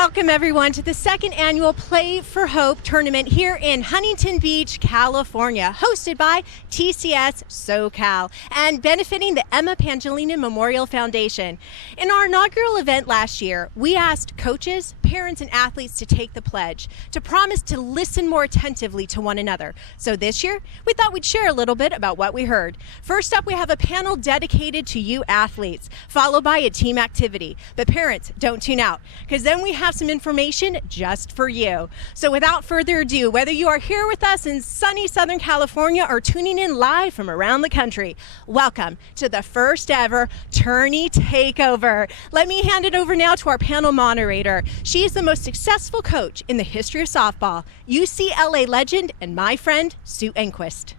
Welcome, everyone, to the second annual Play for Hope tournament here in Huntington Beach, California, hosted by TCS Socal and benefiting the Emma Pangellini Memorial Foundation. In our inaugural event last year, we asked coaches, parents, and athletes to take the pledge, to promise to listen more attentively to one another. So this year, we thought we'd share a little bit about what we heard. First up, we have a panel dedicated to you athletes, followed by a team activity. But parents, don't tune out, because then we have some information just for you. So without further ado, whether you are here with us in sunny Southern California or tuning in live from around the country, welcome to the first ever Tourney Takeover. Let me hand it over now to our panel moderator. She is the most successful coach in the history of softball, UCLA legend and my friend, Sue Enquist.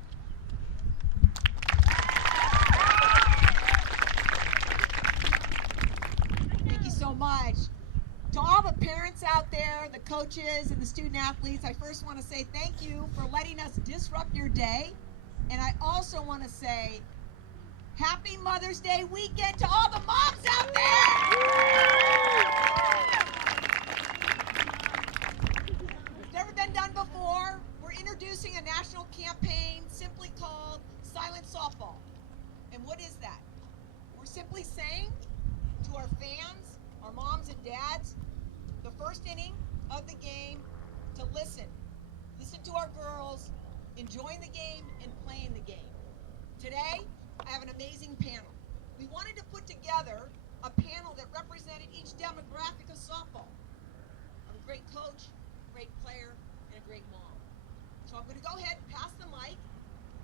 Thank you so much. To all the parents out there, the coaches, and the student athletes, I first want to say thank you for letting us disrupt your day. And I also want to say Happy Mother's Day weekend to all the moms out there! It's never been done before. We're introducing a national campaign simply called Silent Softball. And what is that? We're simply saying to our fans, our moms and dads, the first inning of the game, to listen to our girls enjoying the game and playing the game. Today, I have an amazing panel. We wanted to put together a panel that represented each demographic of softball. A great coach, a great player, and a great mom. So I'm going to go ahead and pass the mic,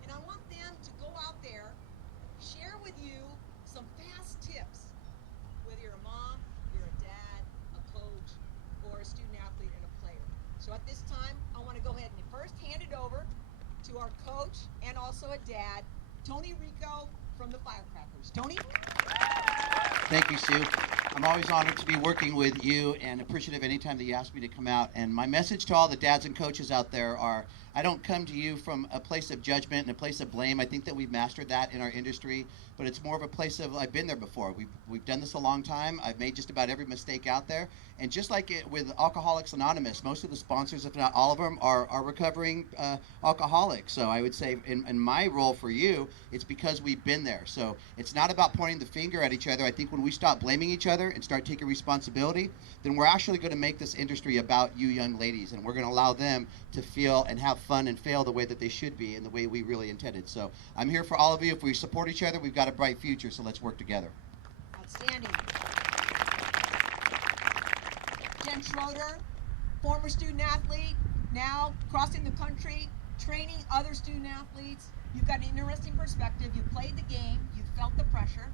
and I want them to go out there, share with you some fast tips. Whether you're a mom, you're a dad, a coach, or a student athlete and a player. So at this time, I want to go ahead and first hand it over to our coach and also a dad, Tony Rico from the Firecrackers. Tony? Thank you, Sue. I'm always honored to be working with you and appreciative anytime that you ask me to come out. And my message to all the dads and coaches out there are, I don't come to you from a place of judgment and a place of blame. I think that we've mastered that in our industry, but it's more of a place of, I've been there before. We've done this a long time. I've made just about every mistake out there. And just like it with Alcoholics Anonymous, most of the sponsors, if not all of them, are recovering alcoholics. So I would say in my role for you, it's because we've been there. So it's not about pointing the finger at each other. I think when we stop blaming each other and start taking responsibility, then we're actually going to make this industry about you young ladies, and we're going to allow them to feel and have fun and fail the way that they should be and the way we really intended. So I'm here for all of you. If we support each other, we've got a bright future, so let's work together. Outstanding. Jen Schroeder, former student athlete, now crossing the country, training other student athletes. You've got an interesting perspective. You played the game. You felt the pressure.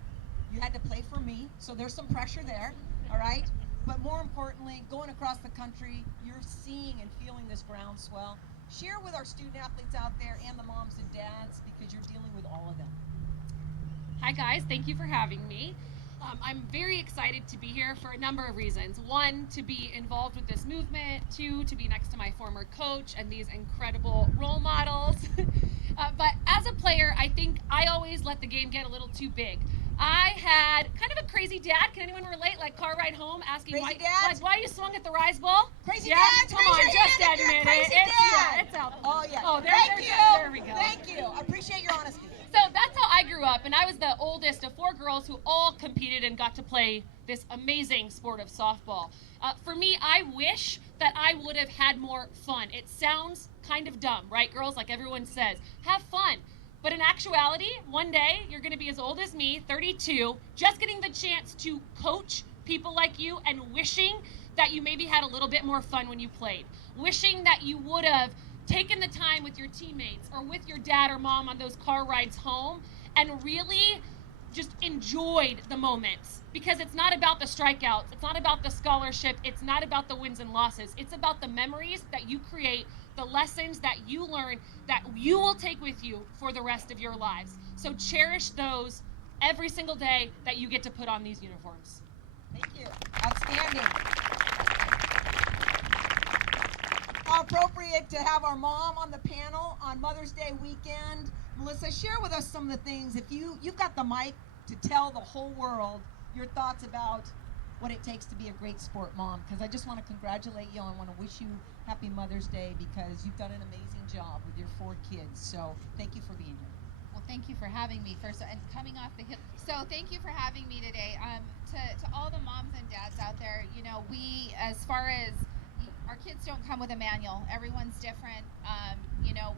You had to play for me, so there's some pressure there, all right? But more importantly, going across the country, you're seeing and feeling this groundswell. Share with our student athletes out there and the moms and dads, because you're dealing with all of them. Hi guys, thank you for having me. I'm very excited to be here for a number of reasons. One, to be involved with this movement. Two, to be next to my former coach and these incredible role models. But as a player, I think I always let the game get a little too big. I had kind of a crazy dad. Can anyone relate? Like car ride home, asking why you swung at the rise ball? Crazy yeah? dad, Come on, just admit it. It's out. Oh yeah. Oh, there we go. Thank you. I appreciate your honesty. So that's how I grew up, and I was the oldest of 4 girls who all competed and got to play this amazing sport of softball. For me, I wish that I would have had more fun. It sounds kind of dumb, right, girls? Like everyone says, have fun. But in actuality, one day, you're going to be as old as me, 32, just getting the chance to coach people like you and wishing that you maybe had a little bit more fun when you played. Wishing that you would have taken the time with your teammates or with your dad or mom on those car rides home and really just enjoyed the moments. Because it's not about the strikeouts, it's not about the scholarship, it's not about the wins and losses. It's about the memories that you create, the lessons that you learn that you will take with you for the rest of your lives. So cherish those every single day that you get to put on these uniforms. Thank you. Outstanding. How appropriate to have our mom on the panel on Mother's Day weekend. Melissa, share with us some of the things. If you've got the mic to tell the whole world your thoughts about what it takes to be a great sport mom, because I just want to congratulate you. I want to wish you happy Mother's Day because you've done an amazing job with your 4 kids. So thank you for being here. Well, thank you for having me first, and coming off the hill. So thank you for having me today. To all the moms and dads out there, you know, we, as far as our kids don't come with a manual. Everyone's different. You know,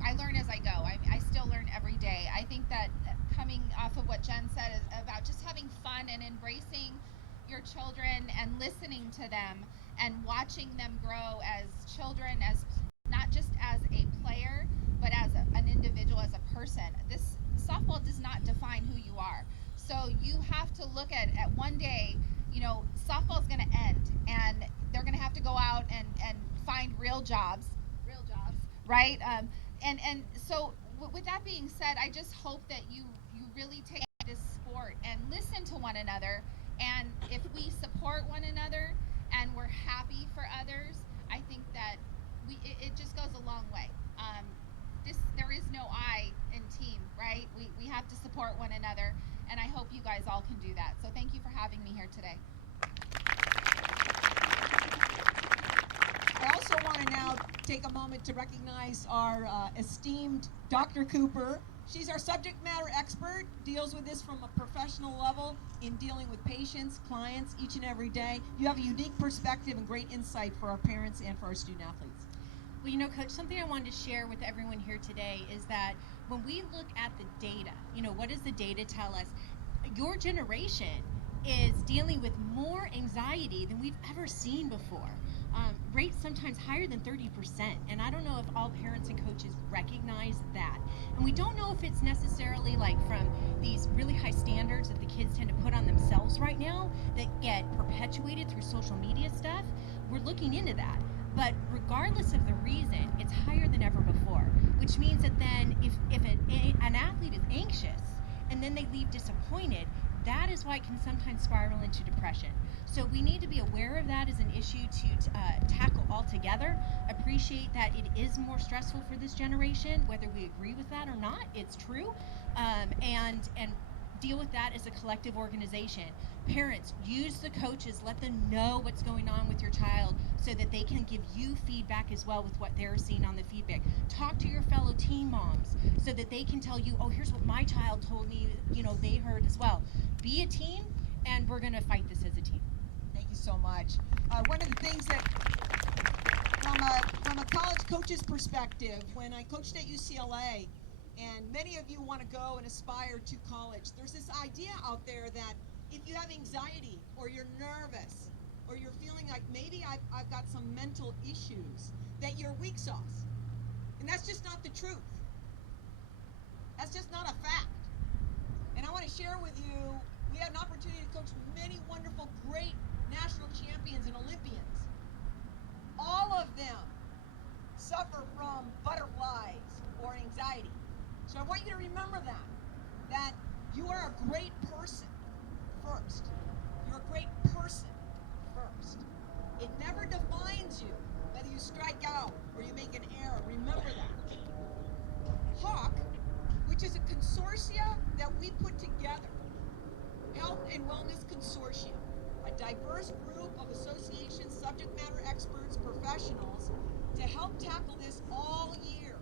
I learn as I go. I still learn every day. I think that coming off of what Jen said about just having fun and embracing your children and listening to them and watching them grow as children, as not just as a player, but as an individual, as a person. This softball does not define who you are. So you have to look at one day, you know, softball's going to end and they're going to have to go out and find real jobs, right? And so with that being said, I just hope that you really take this sport and listen to one another. And if we support one another and we're happy for others, I think that it just goes a long way. There is no I in team, right? We have to support one another, and I hope you guys all can do that. So thank you for having me here today. I also want to now take a moment to recognize our esteemed Dr. Cooper. She's our subject matter expert, deals with this from a professional level in dealing with patients, clients, each and every day. You have a unique perspective and great insight for our parents and for our student athletes. Well, you know, Coach, something I wanted to share with everyone here today is that when we look at the data, you know, what does the data tell us? Your generation is dealing with more anxiety than we've ever seen before. Rates sometimes higher than 30%. And I don't know if all parents and coaches recognize that. And we don't know if it's necessarily like from these really high standards that the kids tend to put on themselves right now that get perpetuated through social media stuff. We're looking into that. But regardless of the reason, it's higher than ever before, which means that then if an athlete is anxious and then they leave disappointed, that is why it can sometimes spiral into depression. So we need to be aware of that as an issue to tackle altogether. Appreciate that it is more stressful for this generation, whether we agree with that or not, it's true, and deal with that as a collective organization. Parents, use the coaches, let them know what's going on with your child so that they can give you feedback as well with what they're seeing on the feedback. Talk to your fellow teen moms so that they can tell you, oh, here's what my child told me, you know, they heard as well. Be a team, and we're going to fight this as a team. Thank you so much. One of the things that, from a college coach's perspective, when I coached at UCLA, and many of you want to go and aspire to college, there's this idea out there that if you have anxiety or you're nervous or you're feeling like maybe I've got some mental issues, that you're weak sauce. And that's just not the truth. That's just not a fact. And I want to share with you, we had an opportunity to coach many wonderful, great national champions and Olympians. All of them suffer from butterflies or anxiety. So I want you to remember that you are a great person first. You're a great person first. It never defines you, whether you strike out or you make an error. Remember that. HAWK, which is a consortia that we put together, Health and Wellness Consortium, a diverse group of associations, subject matter experts, professionals, to help tackle this all year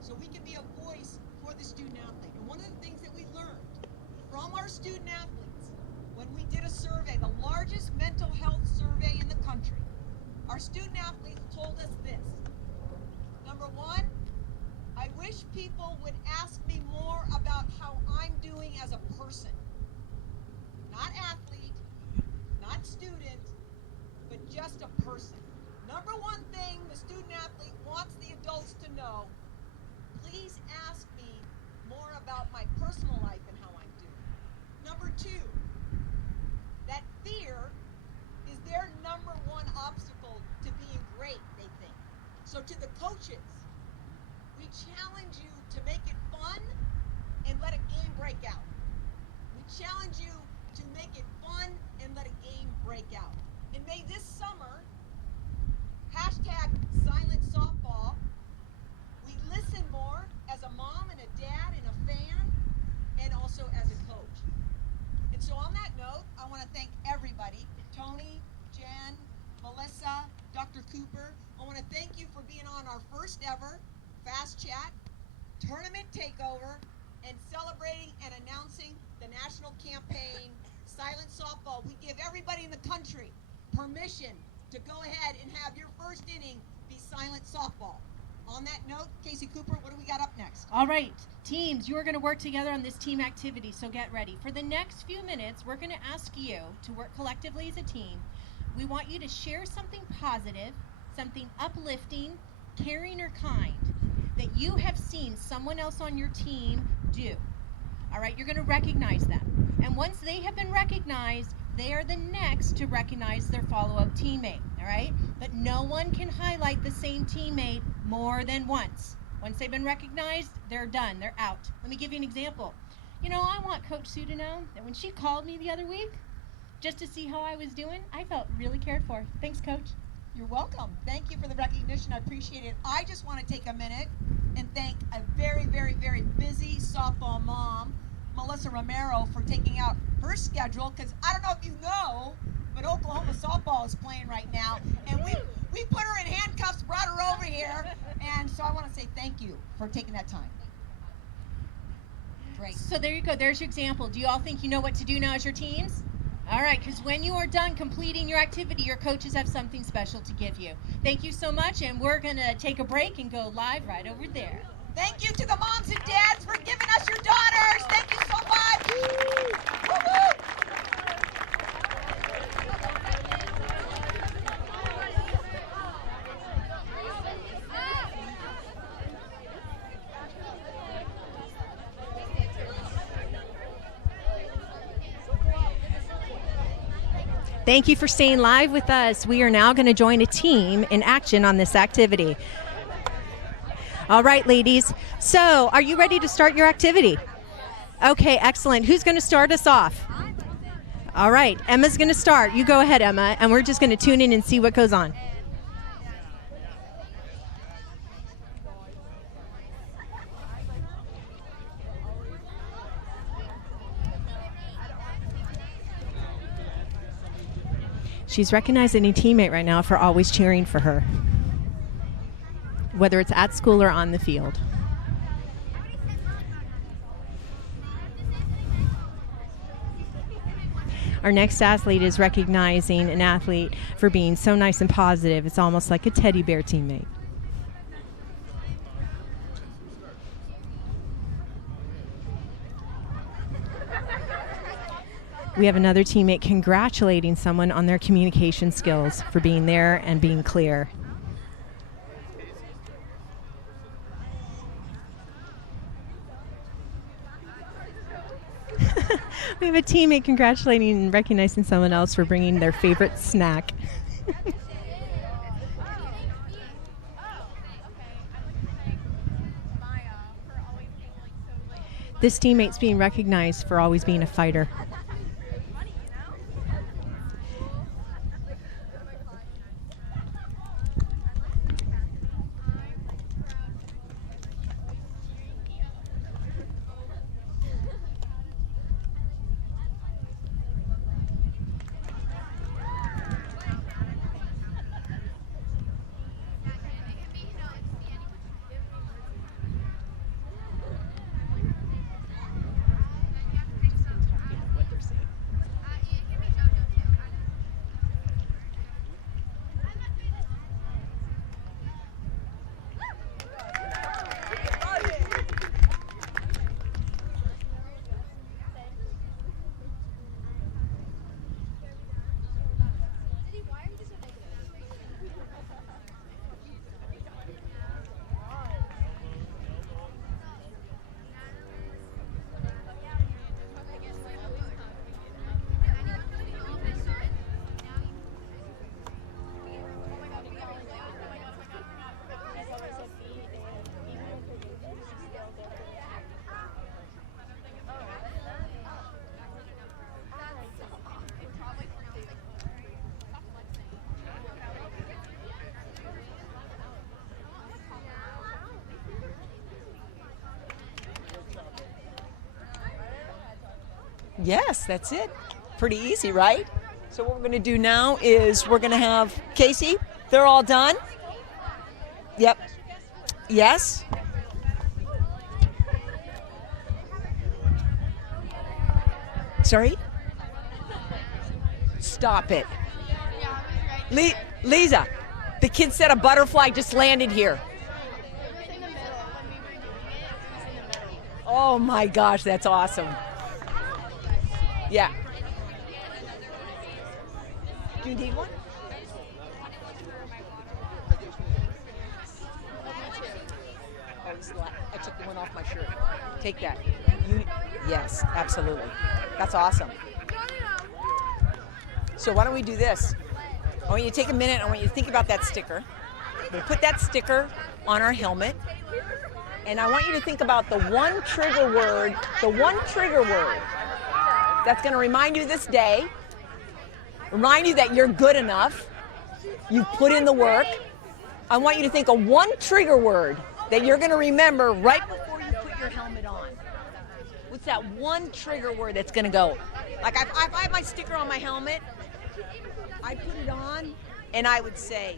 so we can be a voice for the student athlete. And one of the things that we learned from our student athletes when we did a survey, the largest mental health survey in the country, our student athletes told us this. Number one, I wish people would ask me more about how I'm doing as a person. Not athlete, not student, but just a person. Number one thing the student athlete wants the adults to know, please ask me more about my personal life and how I'm doing. Number two, that fear is their number one obstacle to being great, they think. So to the coaches, we challenge you to make it fun and let a game break out. We challenge you to make it fun and let a game break out. And may this summer, #SilentSoftball, we listen more as a mom and a dad and a fan and also as a coach. And so on that note, I want to thank everybody Dr. Cooper. I want to thank you for being on our first ever Fast Chat tournament takeover and celebrating and announcing the national campaign, Silent Softball. We give everybody in the country permission to go ahead and have your first inning be Silent Softball. On that note, Casey Cooper, what do we got up next? All right, teams, you are going to work together on this team activity, so get ready. For the next few minutes, we're going to ask you to work collectively as a team. We want you to share something positive, something uplifting, caring, or kind that you have seen someone else on your team do. All right, you're going to recognize them. And once they have been recognized, they are the next to recognize their follow-up teammate, all right? But no one can highlight the same teammate more than once. Once they've been recognized, they're done, they're out. Let me give you an example. You know, I want Coach Sue to know that when she called me the other week, just to see how I was doing, I felt really cared for. Thanks, Coach. You're welcome. Thank you for the recognition. I appreciate it. I just want to take a minute and thank a very, very, very busy softball mom, Melissa Romero, for taking out her schedule, because I don't know if you know, but Oklahoma softball is playing right now, and we put her in handcuffs, brought her over here, and so I want to say thank you for taking that time. Great. So there you go. There's your example. Do you all think you know what to do now as your teams? All right, because when you are done completing your activity, your coaches have something special to give you. Thank you so much, and we're going to take a break and go live right over there. Thank you to the moms and dads for giving us your daughters. Thank you so much. Woo-hoo. Thank you for staying live with us. We are now going to join a team in action on this activity. All right, ladies. So, are you ready to start your activity? Okay, excellent. Who's going to start us off? All right, Emma's going to start. You go ahead, Emma, and we're just going to tune in and see what goes on. She's recognizing a teammate right now for always cheering for her, whether it's at school or on the field. Our next athlete is recognizing an athlete for being so nice and positive. It's almost like a teddy bear teammate. We have another teammate congratulating someone on their communication skills for being there and being clear. We have a teammate congratulating and recognizing someone else for bringing their favorite snack. This teammate's being recognized for always being a fighter. Yes, that's it. Pretty easy, right? So what we're going to do now is we're going to have Casey They're all done? Yep. Yes? Sorry? Stop it. Lisa, the kid said a butterfly just landed here. Oh my gosh, that's awesome. Yeah. Do you need one? I took the one off my shirt. Take that. Yes, absolutely. That's awesome. So why don't we do this? I want you to take a minute. I want you to think about that sticker. We'll put that sticker on our helmet. And I want you to think about the one trigger word that's going to remind you this day, remind you that you're good enough, you've put in the work. I want you to think of one trigger word that you're going to remember right before you put your helmet on. What's that one trigger word that's going to go? Like if I have my sticker on my helmet, I put it on and I would say,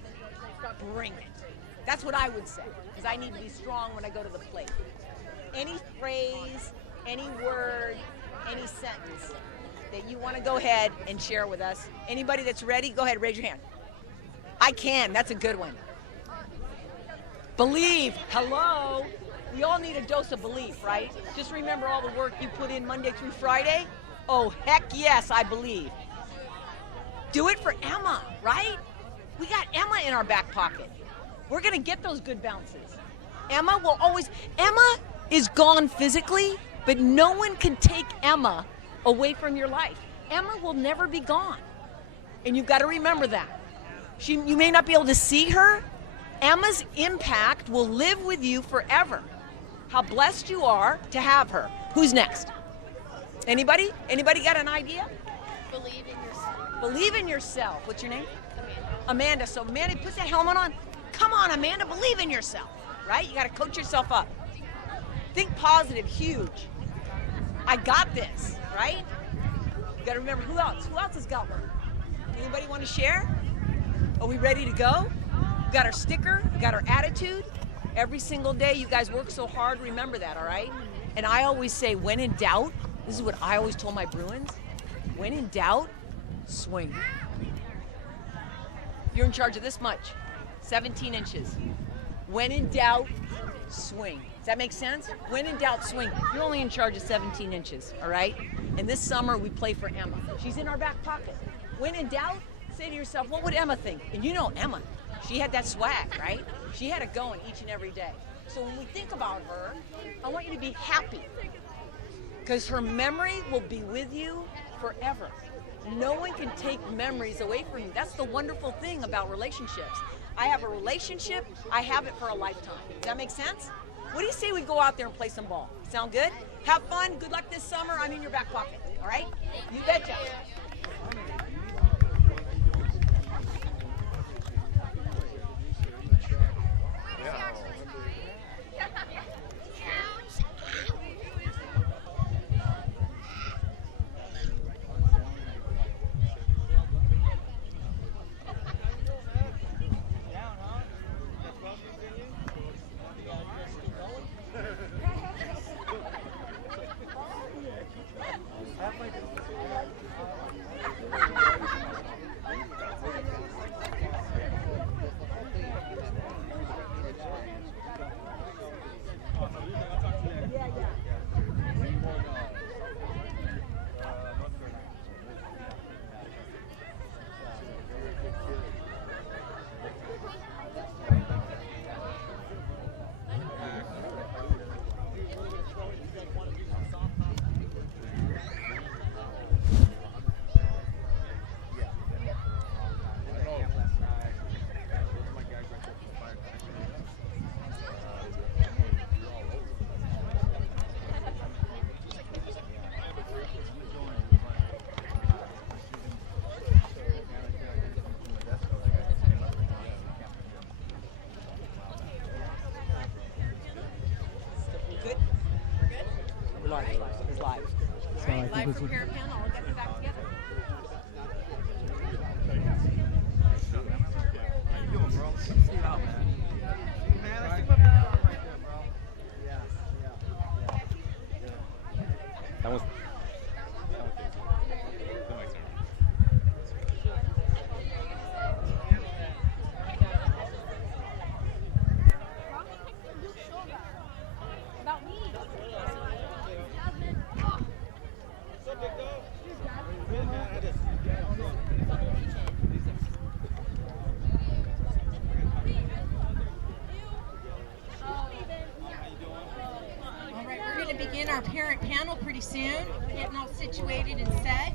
bring it. That's what I would say, because I need to be strong when I go to the plate. Any phrase, any word, any sentence that you want to go ahead and share with us. Anybody that's ready, go ahead, raise your hand. I can, that's a good one. Believe, hello. We all need a dose of belief, right? Just remember all the work you put in Monday through Friday. Oh, heck yes, I believe. Do it for Emma, right? We got Emma in our back pocket. We're gonna get those good bounces. Emma is gone physically, but no one can take Emma away from your life. Emma will never be gone. And you've got to remember that. You may not be able to see her. Emma's impact will live with you forever. How blessed you are to have her. Who's next? Anybody? Anybody got an idea? Believe in yourself. Believe in yourself. What's your name? Amanda. So Amanda, put that helmet on. Come on, Amanda, believe in yourself, right? You got to coach yourself up. Think positive, huge. I got this, right? You got to remember, who else? Who else has got one? Anybody want to share? Are we ready to go? We got our sticker, we got our attitude. Every single day, you guys work so hard, remember that, all right? And I always say, when in doubt, this is what I always told my Bruins, when in doubt, swing. You're in charge of this much. 17 inches. When in doubt, swing. Does that make sense? When in doubt, swing. You're only in charge of 17 inches, all right? And this summer, we play for Emma. She's in our back pocket. When in doubt, say to yourself, what would Emma think? And you know Emma, she had that swag, right? She had it going each and every day. So when we think about her, I want you to be happy, because her memory will be with you forever. No one can take memories away from you. That's the wonderful thing about relationships. I have a relationship, I have it for a lifetime. Does that make sense? What do you say we go out there and play some ball? Sound good? Have fun, good luck this summer. I'm in your back pocket, all right? You betcha. Live from Parapan, I'll get it back together. All right, we're going to begin our parent panel pretty soon. Getting all situated and set.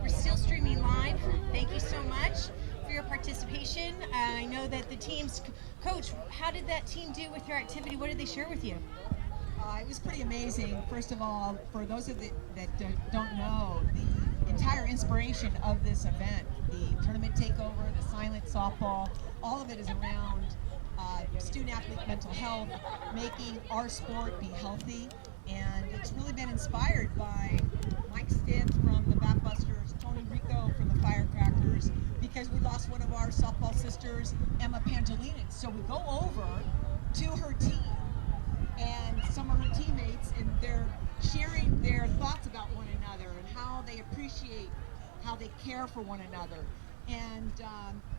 We're still streaming live. Thank you so much for your participation. I know that the team's coach. How did that team do with your activity? What did they share with you? It was pretty amazing. First of all, for those of that don't know, the entire inspiration of this event, the tournament takeover, the silent softball, all of it is around student-athlete mental health, making our sport be healthy, and it's really been inspired by Mike Stitt from the Batbusters, Tony Rico from the Firecrackers, because we lost one of our softball sisters, Emma Pangelinic. So we go over to her team and some of her teammates, and they're sharing their thoughts about one another and how they appreciate, how they care for one another. And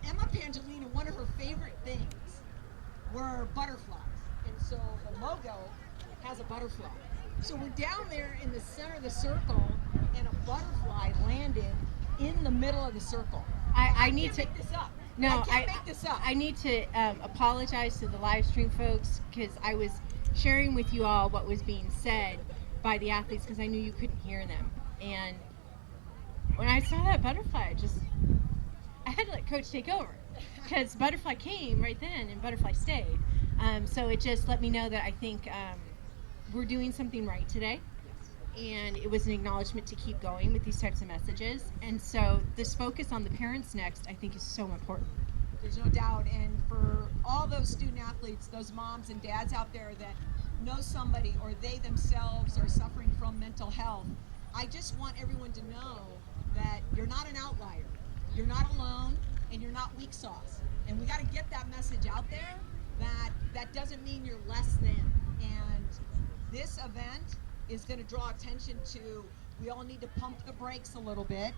Emma Pangelina, one of her favorite things were butterflies, and so the logo has a butterfly. So we're down there in the center of the circle, and a butterfly landed in the middle of the circle. I need can't to make this up. No, I can't make this up. I need to apologize to the live stream folks because I was sharing with you all what was being said by the athletes because I knew you couldn't hear them. And when I saw that butterfly, I had to let Coach take over because butterfly came right then and butterfly stayed. So it just let me know that I think we're doing something right today. And it was an acknowledgement to keep going with these types of messages. And so this focus on the parents next, I think, is so important. There's no doubt. And for all those student athletes, those moms and dads out there that know somebody or they themselves are suffering from mental health, I just want everyone to know that you're not an outlier. You're not alone, and you're not weak sauce. And we got to get that message out there that doesn't mean you're less than. And this event is going to draw attention to, we all need to pump the brakes a little bit.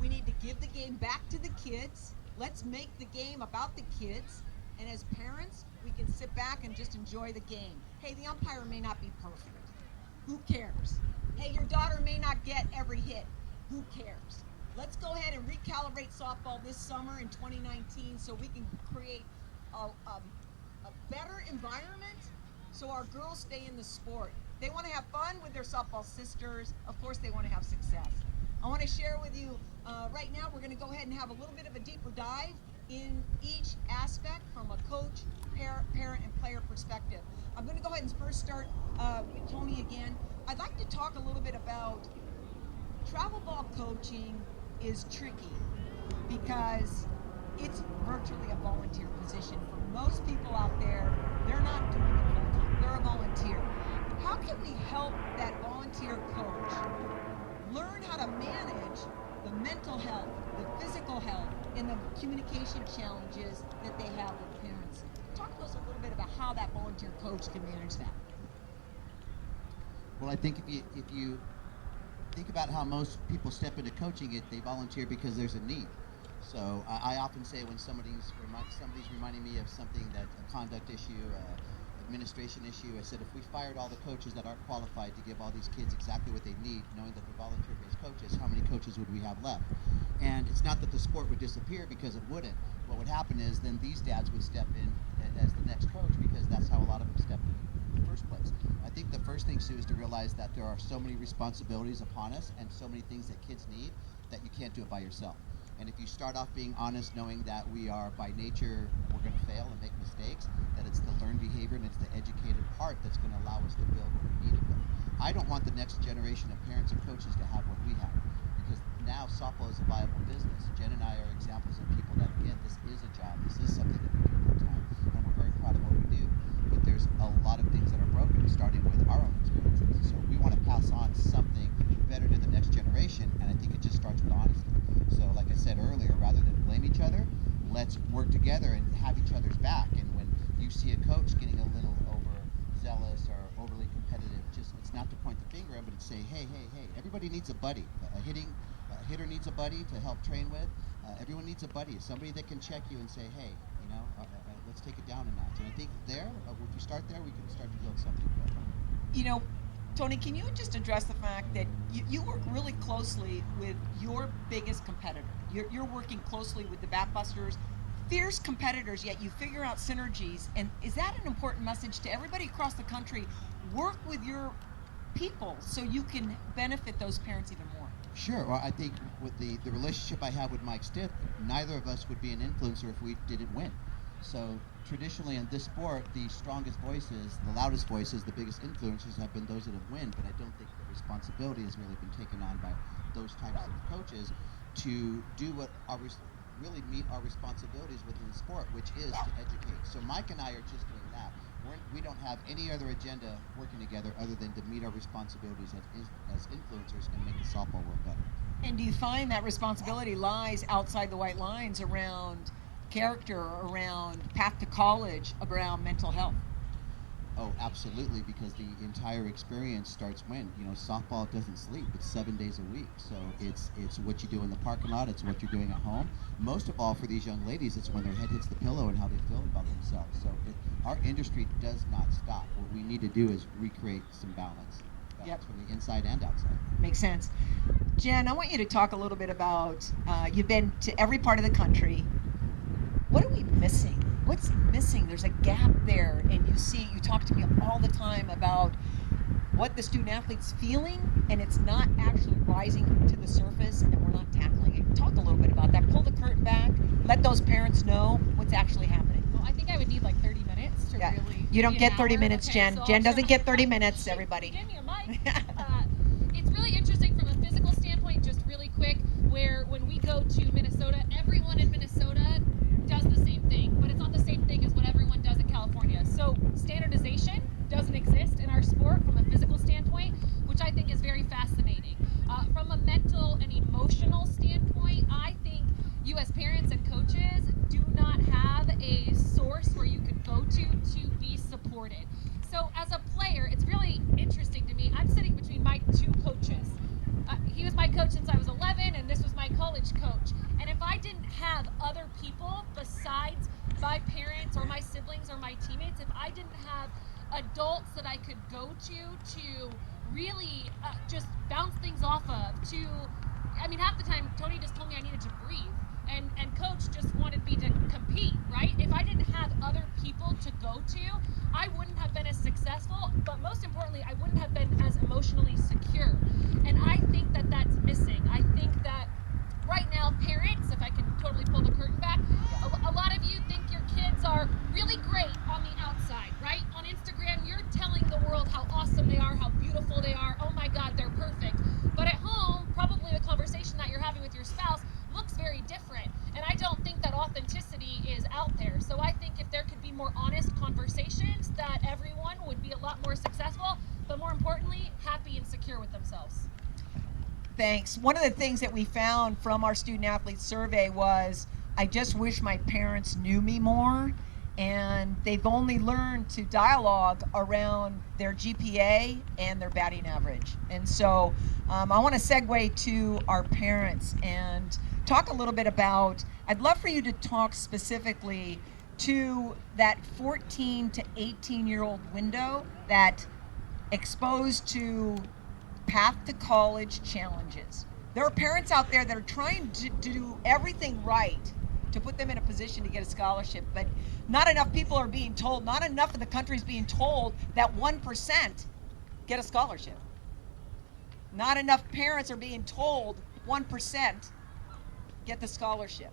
We need to give the game back to the kids. Let's make the game about the kids. And as parents, we can sit back and just enjoy the game. Hey, the umpire may not be perfect. Who cares? Hey, your daughter may not get every hit. Who cares? Let's go ahead and recalibrate softball this summer in 2019 so we can create a better environment so our girls stay in the sport. They want to have fun with their softball sisters. Of course, they want to have success. I want to share with you, right now we're going to go ahead and have a little bit of a deeper dive in each aspect from a coach, parent, and player perspective. I'm going to go ahead and first start with Tony again. I'd like to talk a little bit about travel ball coaching is tricky because it's virtually a volunteer position. For most people out there, they're not doing it full-time. They're a volunteer. How can we help that volunteer coach learn how to manage the mental health, the physical health, and the communication challenges that they have with parents? Talk to us a little bit about how that volunteer coach can manage that. Well, I think if you think about how most people step into coaching it, they volunteer because there's a need. So I often say when somebody's reminding me of something that a conduct issue, administration issue, I said if we fired all the coaches that aren't qualified to give all these kids exactly what they need, knowing that they're volunteer-based coaches, how many coaches would we have left? And it's not that the sport would disappear, because it wouldn't. What would happen is then these dads would step in as the next coach, because that's how a lot of them stepped in the first place. I think the first thing, Sue, is to realize that there are so many responsibilities upon us and so many things that kids need that you can't do it by yourself. And if you start off being honest, knowing that we are by nature, we're going to fail and make mistakes, that it's the learned behavior and it's the educated part that's going to allow us to build what we need to build. I don't want the next generation of parents and coaches to have what we have, because now softball is a viable business. Jen and I are examples of people that, again, this is a job. This is something that we do full time, and we're very proud of what we do. But there's a lot of things that are broken, starting with our own experiences. So we want to pass on something better to the next generation, and I think it just starts with honesty. So like I said earlier, rather than blame each other, let's work together and have each other's back. And when you see a coach getting a little overzealous or overly competitive, it's not to point the finger at, but to say, hey, everybody needs a buddy. A hitter needs a buddy to help train with. Everyone needs a buddy, somebody that can check you and say, hey, let's take it down a notch. And I think there, if we start there, we can start to build something good. Tony, can you just address the fact that you work really closely with your biggest competitor? You're working closely with the Batbusters, fierce competitors, yet you figure out synergies. And is that an important message to everybody across the country? Work with your people so you can benefit those parents even more. Sure. Well, I think with the relationship I have with Mike Stiff, neither of us would be an influencer if we didn't win. So traditionally in this sport, the strongest voices, the loudest voices, the biggest influencers have been those that have won, but I don't think the responsibility has really been taken on by those types of coaches to do what really meet our responsibilities within the sport, which is to educate. So Mike and I are just doing that. We don't have any other agenda working together other than to meet our responsibilities as influencers and make the softball world better. And do you find that responsibility lies outside the white lines around character, around path to college, around mental health? Oh, absolutely, because the entire experience starts when, softball doesn't sleep. It's 7 days a week. So it's what you do in the parking lot. It's what you're doing at home. Most of all, for these young ladies, it's when their head hits the pillow and how they feel about themselves. So our industry does not stop. What we need to do is recreate some balance from the inside and outside. Makes sense. Jen, I want you to talk a little bit about, you've been to every part of the country. What are we missing? What's missing? There's a gap there, and you talk to me all the time about what the student athlete's feeling, and it's not actually rising to the surface, and we're not tackling it. Talk a little bit about that. Pull the curtain back. Let those parents know what's actually happening. Well, I think I would need like 30 minutes to really. You don't maybe get an 30 hour. minutes, Okay, Jen. so Jen I'll doesn't try. get 30 minutes, everybody. Give me a mic. It's really interesting from a physical standpoint, just really quick, where when we go to Minnesota, everyone in Minnesota does the same thing, but it's not the same thing as what everyone does in California. So standardization doesn't exist in our sport from a physical standpoint, which I think is very fascinating. From a mental and emotional standpoint, I think you as parents and coaches do not have a source where you can go to be supported. So as a player, it's really interesting to me. I'm sitting between my two coaches. He was my coach since I was 11, and this was my college coach. And if I didn't have other people besides my parents or my siblings or my teammates, if I didn't have adults that I could go to really just bounce things off of, half the time Tony just told me I needed to breathe, and coach just wanted me to compete, right? If I didn't have other people to go to, I wouldn't have been as successful, but most importantly, I wouldn't have been as emotionally secure. And I think that that's missing. I think that right now, parents, if I can totally pull the curtain back, a lot of you think your kids are really great on the outside, right? On Instagram, you're telling the world how awesome they are, how beautiful they are. Oh my God, they're perfect. But at home, probably the conversation that you're having with your spouse looks very different. And I don't think that authenticity is out there. So I think if there could be more honest conversations, that everyone would be a lot more successful, but more importantly, happy and secure with themselves. Thanks. One of the things that we found from our student athlete survey was, I just wish my parents knew me more, and they've only learned to dialogue around their GPA and their batting average. And so I want to segue to our parents and talk a little bit about, I'd love for you to talk specifically to that 14 to 18-year-old window that exposed to path to college challenges. There are parents out there that are trying to do everything right to put them in a position to get a scholarship, but not enough people are being told, not enough of the country is being told that 1% get a scholarship. Not enough parents are being told 1% get the scholarship.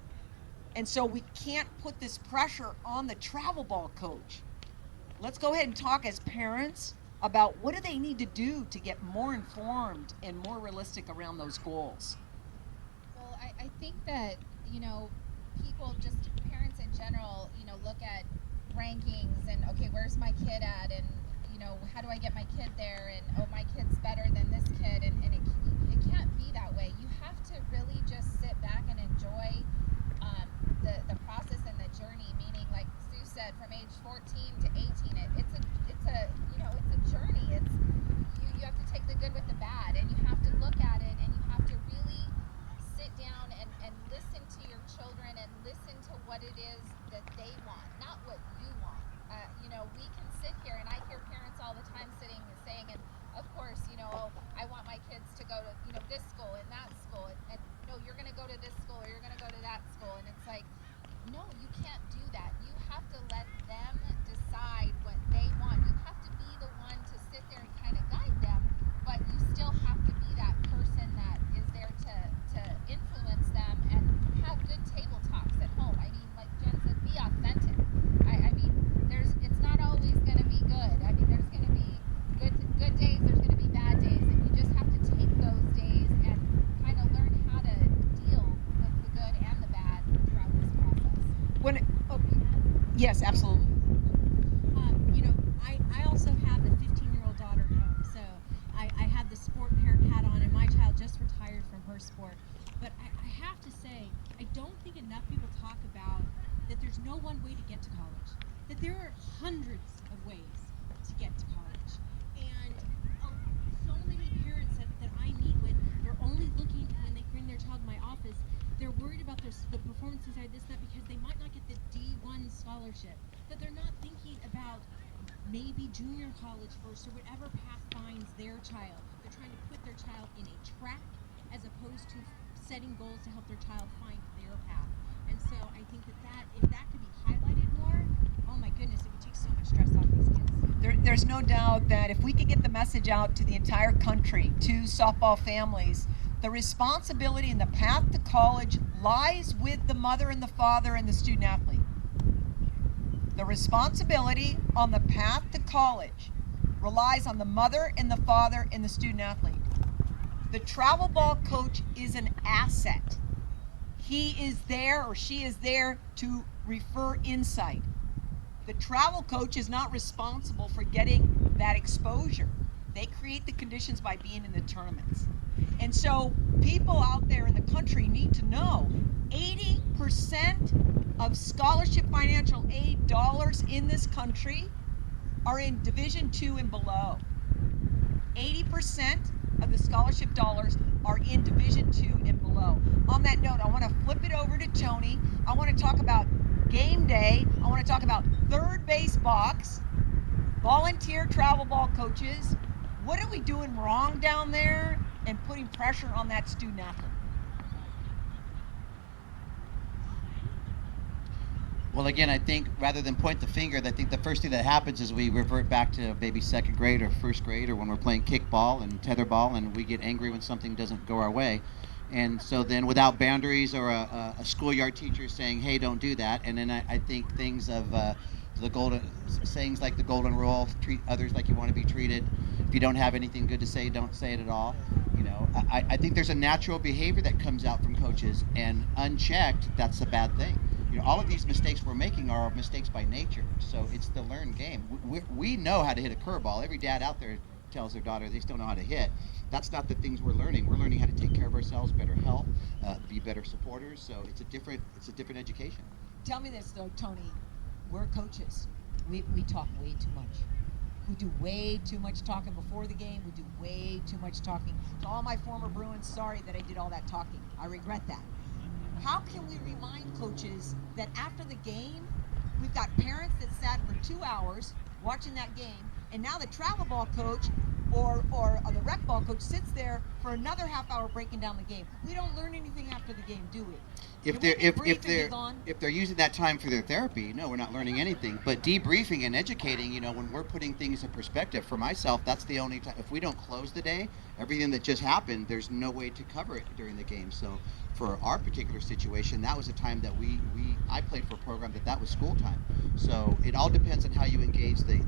And so we can't put this pressure on the travel ball coach. Let's go ahead and talk as parents about what do they need to do to get more informed and more realistic around those goals. Well, I think that, people, just parents in general, look at rankings and, okay, where's my kid at? And, how do I get my kid there? And, oh, my kid's better than this kid. And it can't be that way. You have to really just sit back and enjoy the process and the journey, meaning, like Sue said, from age 14 to 18, it's a journey. You have to take the good with the bad, and you have to look at it, and you have to really sit down and listen to your children and listen to what it is that they want, not what you want. We can sit here, and I hear parents all the time saying, and of course, Yes, absolutely. I also have a 15-year-old daughter at home, so I have the sport parent hat on, and my child just retired from her sport. But I have to say, I don't think enough people talk about that there's no one way to get to college, that there are hundreds of ways to get to college. And so many parents that I meet with, they're only looking when they bring their child to my office. They're worried about the performance inside this, that because they might not get the D1 scholarship. That they're not thinking about maybe junior college first or whatever path finds their child. They're trying to put their child in a track as opposed to setting goals to help their child find their path. And so I think that if that could be highlighted more, oh my goodness, it would take so much stress off these kids. There's no doubt that if we could get the message out to the entire country, to softball families, the responsibility and the path to college lies with the mother and the father and the student athlete. The responsibility on the path to college relies on the mother and the father and the student athlete. The travel ball coach is an asset. He is there or she is there to refer insight. The travel coach is not responsible for getting that exposure. They create the conditions by being in the tournaments. And so people out there in the country need to know 80% of scholarship financial aid dollars in this country are in Division II and below. 80% of the scholarship dollars are in Division II and below. On that note, I want to flip it over to Tony. I want to talk about game day. I want to talk about third base box, volunteer travel ball coaches. What are we doing wrong down there and putting pressure on that student athlete? Well, again, I think rather than point the finger, I think the first thing that happens is we revert back to maybe second grade or first grade, or when we're playing kickball and tetherball, and we get angry when something doesn't go our way. And so then without boundaries or a schoolyard teacher saying, hey, don't do that. And then I think things of the golden sayings like the golden rule, treat others like you want to be treated. If you don't have anything good to say, don't say it at all. You know, I think there's a natural behavior that comes out from coaches, and unchecked, that's a bad thing. You know, all of these mistakes we're making are mistakes by nature. So it's the learned game. We know how to hit a curveball. Every dad out there tells their daughter they still know how to hit. That's not the things we're learning. We're learning how to take care of ourselves, better health, be better supporters. So it's a different education. Tell me this though, Tony. We're coaches. We talk way too much. We do way too much talking before the game. We do way too much talking. To all my former Bruins, sorry that I did all that talking. I regret that. How can we remind coaches that after the game, we've got parents that sat for 2 hours watching that game, and now the travel ball coach or the rec ball coach sits there for another half hour breaking down the game. We don't learn anything after the game, do we? If they're using that time for their therapy, no, we're not learning anything. But debriefing and educating, you know, when we're putting things in perspective, for myself, that's the only time. If we don't close the day, everything that just happened, there's no way to cover it during the game. So for our particular situation, that was a time that I played for a program that was school time. So it all depends on how you engage the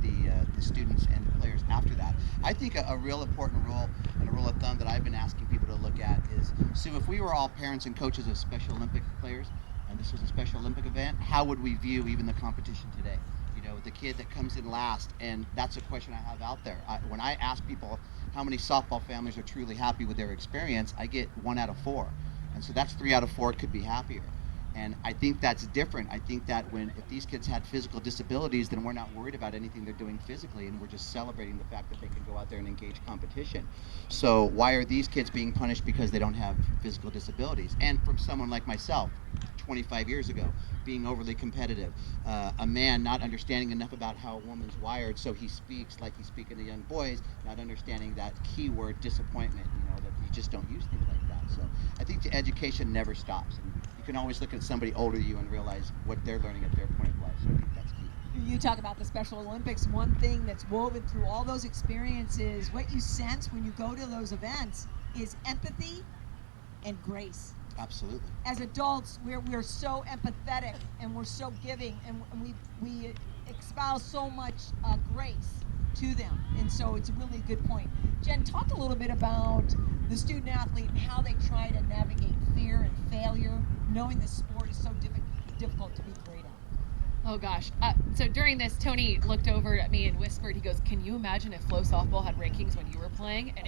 students and the players after that. I think a real important rule and a rule of thumb that I've been asking people to look at is, Sue, if we were all parents and coaches of Special Olympic players, and this was a Special Olympic event, how would we view even the competition today? You know, the kid that comes in last, and that's a question I have out there. When I ask people how many softball families are truly happy with their experience, I get 1 out of 4. And so that's 3 out of 4 could be happier. And I think that's different. I think that if these kids had physical disabilities, then we're not worried about anything they're doing physically, and we're just celebrating the fact that they can go out there and engage competition. So why are these kids being punished because they don't have physical disabilities? And from someone like myself, 25 years ago, being overly competitive, a man not understanding enough about how a woman's wired, so he speaks like he's speaking to young boys, not understanding that key word, disappointment, you know, that you just don't use things like that. So I think the education never stops. And you can always look at somebody older than you and realize what they're learning at their point of life. So I think that's key. You talk about the Special Olympics. One thing that's woven through all those experiences, what you sense when you go to those events, is empathy and grace. Absolutely. As adults, we're so empathetic and we're so giving, and we espouse so much grace to them. And so it's a really good point. Jen, talk a little bit about the student athlete and how they try to navigate fear and failure, knowing the sport is so difficult to be great at. Oh gosh. So during this, Tony looked over at me and whispered, he goes, "Can you imagine if Flow Softball had rankings when you were playing?" And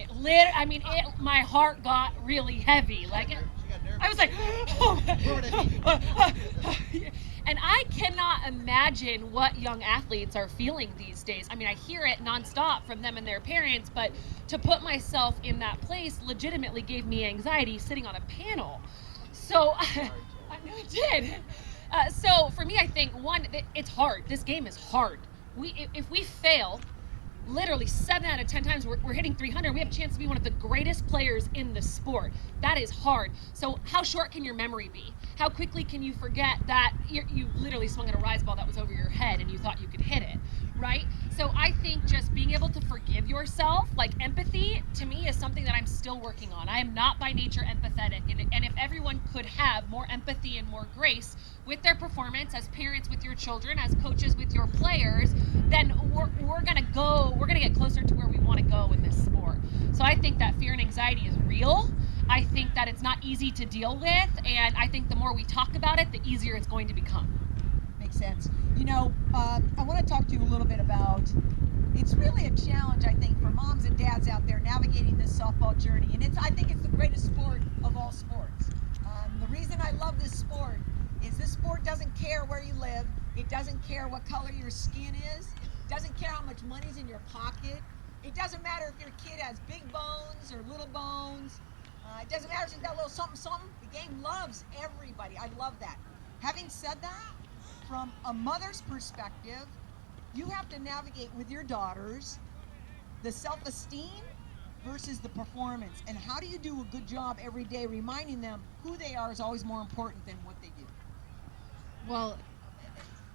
my heart got really heavy. I was like, and I cannot imagine what young athletes are feeling these days. I mean, I hear it nonstop from them and their parents, but to put myself in that place legitimately gave me anxiety sitting on a panel. So I know it did. So for me, I think one, it's hard. This game is hard. If we fail, literally 7 out of 10 times we're hitting 300. We have a chance to be one of the greatest players in the sport. That is hard. So how short can your memory be? How quickly can you forget that you literally swung at a rise ball that was over your head and you thought you could hit it, right? So I think just being able to forgive yourself, like empathy, to me is something that I'm still working on. I am not by nature empathetic, and if everyone could have more empathy and more grace with their performance, as parents with your children, as coaches with your players, then we're gonna get closer to where we want to go in this sport. So I think that fear and anxiety is real. I think that it's not easy to deal with, and I think the more we talk about it, the easier it's going to become. Makes sense. I want to talk to you a little bit about, it's really a challenge, I think, for moms and dads out there navigating this softball journey. And I think it's the greatest sport of all sports. The reason I love this sport is this sport doesn't care where you live. It doesn't care what color your skin is. It doesn't care how much money's in your pocket. It doesn't matter if your kid has big bones or little bones. It doesn't matter if she's got a little something, something. The game loves everybody. I love that. Having said that, from a mother's perspective, you have to navigate with your daughters the self-esteem versus the performance. And how do you do a good job every day reminding them who they are is always more important than what they do? Well,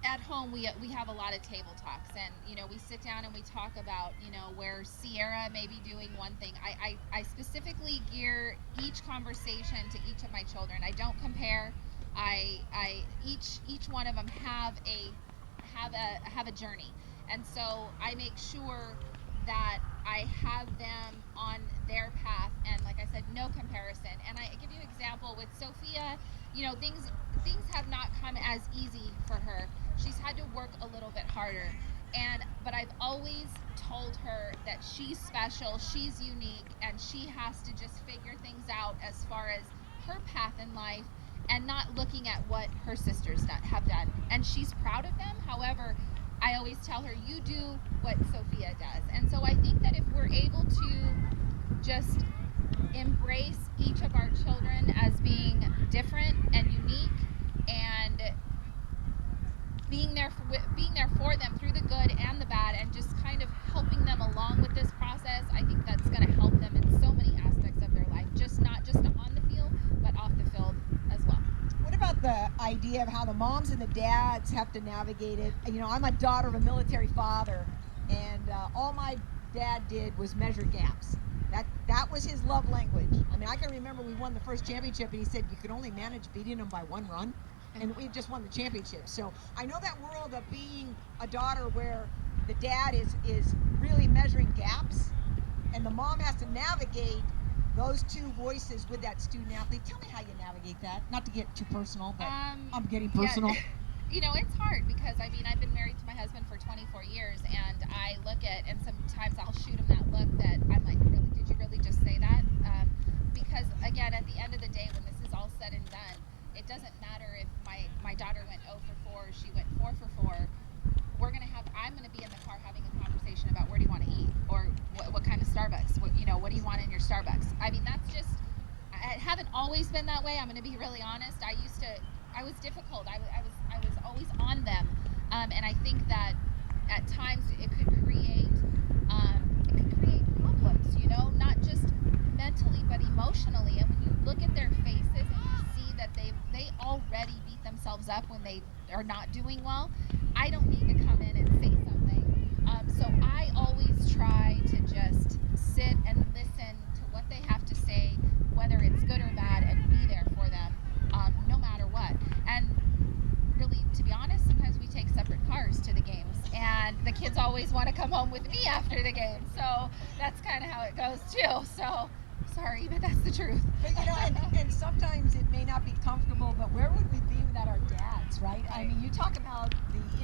at home we have a lot of table talks, and we sit down and we talk about where Sierra may be doing one thing. I specifically gear each conversation to each of my children. I don't compare. Each one of them have a journey, and so I make sure that I have them on their path, and like I said, no comparison. And I give you an example with Sophia. Things have not come as easy for her. She's had to work a little bit harder, but I've always told her that she's special, she's unique, and she has to just figure things out as far as her path in life, and not looking at what her sisters have done. And she's proud of them. However, I always tell her, you do what Sophia does. And so I think that if we're able to just embrace each of our children as being different and unique, and being there for them through the good and the bad, and just kind of helping them along with this process, I think that's going to help them in so many aspects of their life, not just on the field, but off the field as well. What about the idea of how the moms and the dads have to navigate it? I'm a daughter of a military father, and all my dad did was measure gaps. That was his love language. I mean, I can remember we won the first championship, and he said you could only manage beating them by 1 run, and we just won the championship. So I know that world of being a daughter where the dad is really measuring gaps, and the mom has to navigate those two voices with that student athlete. Tell me how you navigate that. Not to get too personal, but I'm getting personal. Yeah. It's hard because I've been married to my husband for 24 years, and I look at, and sometimes I'll shoot him that look that I'm like, really, did you really just say that? Because again, at the end of the day, when this is all said and done, it doesn't matter if my daughter went 0 for 4, she went 4 for 4. I'm gonna be in the car having a conversation about where do you want to eat, or what kind of Starbucks, what do you want in your Starbucks? That's just, I haven't always been that way. I'm gonna be really honest. I was difficult. I was always on them, and I think that at times it could create problems, not just mentally but emotionally. And when you look at their faces and you see that they already beat themselves up when they are not doing well, I don't need to come in and say something. So I always try to just sit and listen to what they have to say, whether it's good or bad, and be there for them, no matter what. And really, to be honest, sometimes we take separate cars to the games, and the kids always want to come home with me after the game. So that's kind of how it goes too. So sorry, but that's the truth. But and sometimes it may not be comfortable, but where would we be without our dads, right? I mean, you talk about the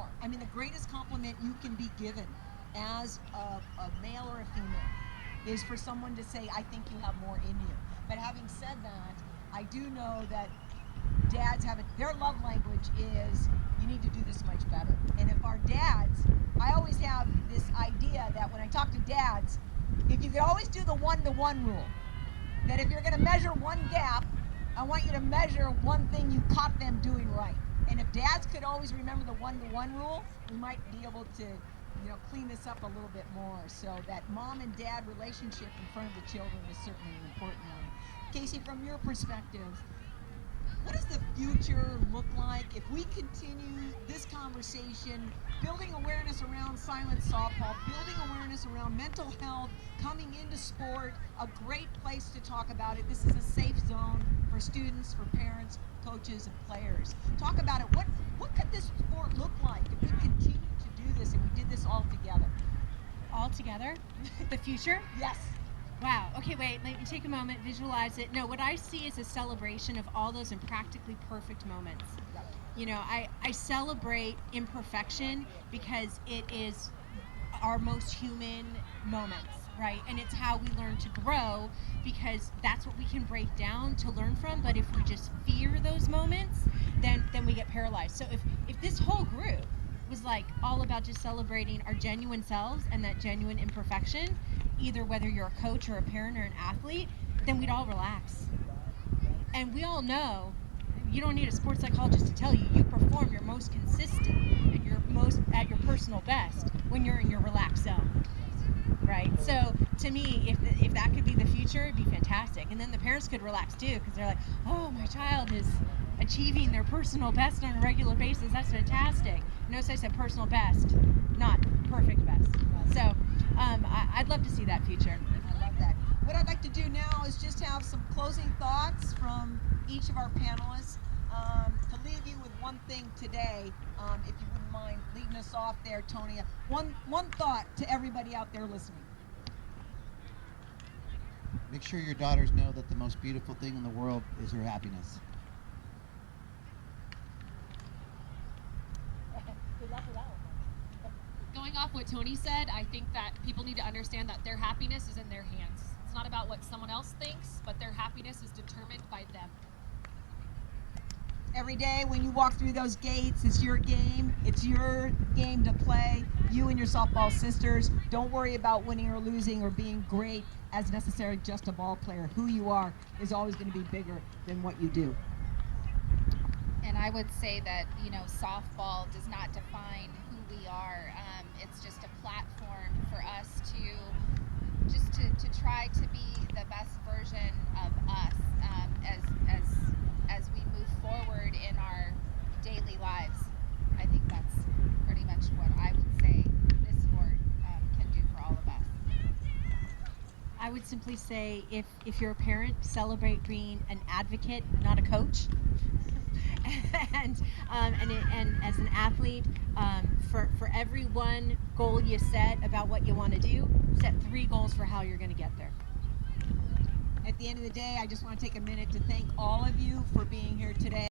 more. I mean, the greatest compliment you can be given as a male or a female is for someone to say, I think you have more in you. But having said that, I do know that dads have their love language is, you need to do this much better. And if our dads, I always have this idea that when I talk to dads, if you could always do the 1-to-1 rule, that if you're going to measure one gap, I want you to measure one thing you caught them doing right. And if dads could always remember the 1-to-1 rule, we might be able to, clean this up a little bit more. So that mom and dad relationship in front of the children is certainly an important one. Casey, from your perspective, what does the future look like if we continue this conversation, building awareness around silent softball, building awareness around mental health, coming into sport, a great place to talk about it. This is a safe zone for students, for parents, coaches, and players. Talk about it. What could this sport look like if we continue to do this and we did this all together? All together? The future? Yes. Wow. Okay, wait. Let me take a moment, visualize it. No, what I see is a celebration of all those impractically perfect moments. I celebrate imperfection because it is our most human moments, right? And it's how we learn to grow because that's what we can break down to learn from. But if we just fear those moments, then we get paralyzed. So if this whole group was like all about just celebrating our genuine selves and that genuine imperfection, either whether you're a coach or a parent or an athlete, then we'd all relax. And we all know, you don't need a sports psychologist to tell you, you perform your most consistent and your most at your personal best when you're in your relaxed zone, right? So to me, if that could be the future, it'd be fantastic. And then the parents could relax too, because they're like, oh, my child is achieving their personal best on a regular basis. That's fantastic. Notice I said personal best, not perfect best. So I'd love to see that future. I love that. What I'd like to do now is just have some closing thoughts from each of our panelists to leave you with one thing today, if you wouldn't mind leading us off there, Tonya. One thought to everybody out there listening. Make sure your daughters know that the most beautiful thing in the world is her happiness. Good luck with that one. Going off what Tony said, I think that people need to understand that their happiness is in their hands. It's not about what someone else thinks, but their happiness is determined by them. Every day when you walk through those gates, it's your game. It's your game to play. You and your softball sisters. Don't worry about winning or losing or being great as necessarily just a ball player. Who you are is always going to be bigger than what you do. And I would say that, softball does not define who we are. It's just a platform for us to try to be the best version of us as we move forward in our daily lives. I think that's pretty much what I would say this sport can do for all of us. I would simply say if you're a parent, celebrate being an advocate, not a coach. and as an athlete, for every one goal you set about what you want to do, set 3 goals for how you're going to get there. At the end of the day, I just want to take a minute to thank all of you for being here today.